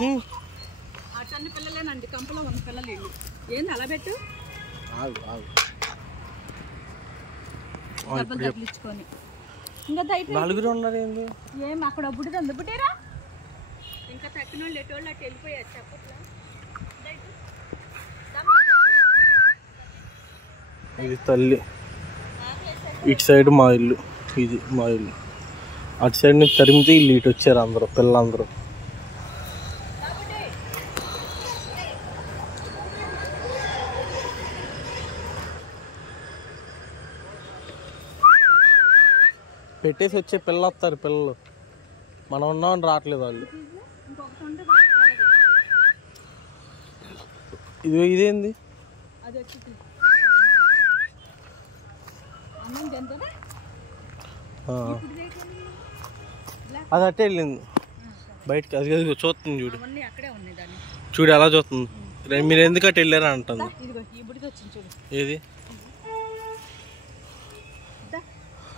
అన్ని పిల్లలేనండి, కంపలో ఉన్న పిల్లలు ఏంది అలా పెట్టు తగిలించుకొని ఇంకా నలుగురు ఉన్నారు ఏంది ఏం అక్కడ బుడ్డి ఉంది బుడ్డేరా ఇంకా తక్కిన వాళ్ళు ఎటోళ్ళు అటు వెళ్ళిపోయారు చెప్పట్లా. ఇది తల్లి, ఇటు సైడ్ మా ఇల్లు, ఇది మా ఇల్లు. అటు సైడ్ నుంచి తరిమితే ఇల్లు ఇటు వచ్చారు అందరూ పిల్లలందరూ. పెట్టేసి వచ్చే పిల్లలు వస్తారు, పిల్లలు మనం ఉన్నామని రావట్లేదు వాళ్ళు. ఇదేంది అది అట్టే వెళ్ళింది బయటకి, అది చూస్తుంది చూడు, చూడు ఎలా చూస్తుంది. మీరు ఎందుకు అట్ట వెళ్ళారా అంటుంది. ఏది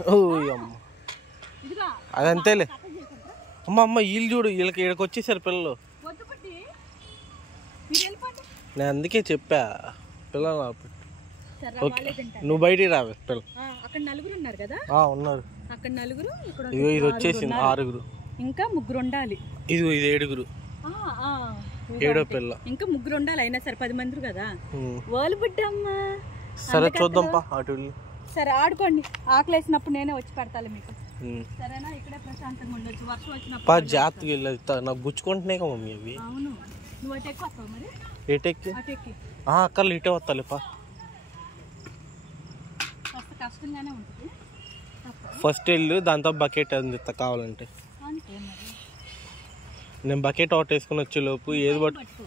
ఓ అమ్మ అదంతేలే. అమ్మ వీళ్ళు చూడు, వీళ్ళకి ఇక్కడికి వచ్చేసారు పిల్లలు. నేను అందుకే చెప్పా పిల్లలు నువ్వు బయటికి రావే పిల్లలు. అక్కడ నలుగురు ఉన్నారు కదా, ఉన్నారు అక్కడ నలుగురు, ఇది వచ్చేసింది 6 ఇంకా 3 ఉండాలి. ఇది 7 ఏడో పిల్ల, ఇంకా 3 ఉండాలి. అయినా సరే 10 మంది కదా వాళ్ళు బిడ్డమ్మా. సరే చూద్దాంపా అటు. సరే ఆడుకోండి, ఆకలి వేసినప్పుడు నేనే వచ్చి పెడతాను మీకు, సరేనా? ఇక్కడే ప్రశాంతంగా ఉండొచ్చు. వర్షం వచ్చినప్పుడు జాగ్రత్తగా వెళ్ళదు, నాకు గుచ్చుకుంటున్నాయి కదా మమ్మీ అవి. అవును, నువ్వు అటు ఎక్కువ వస్తావు మరి. ఏటెక్కి అక్కలు ఇటే వస్తాలేపా. కష్టంగానే ఉంటుంది. ఫస్ట్ వెళ్ళు, దాంతో బకెట్ అందిస్తా కావాలంటే. నేను బకెట్ ఒకటి వేసుకుని వచ్చే లోపు ఏది పట్టు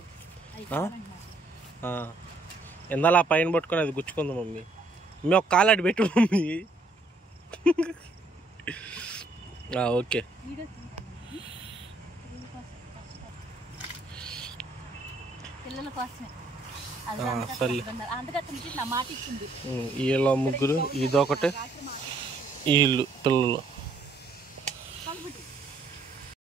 ఎందాల పైన పట్టుకొని అది గుచ్చుకుంది మమ్మీ. మీ ఒక కాలు అటు పెట్టు మమ్మీ. ఓకే సర్లే. వీళ్ళ 3 ఇదొకటే, వీళ్ళు పిల్లలు.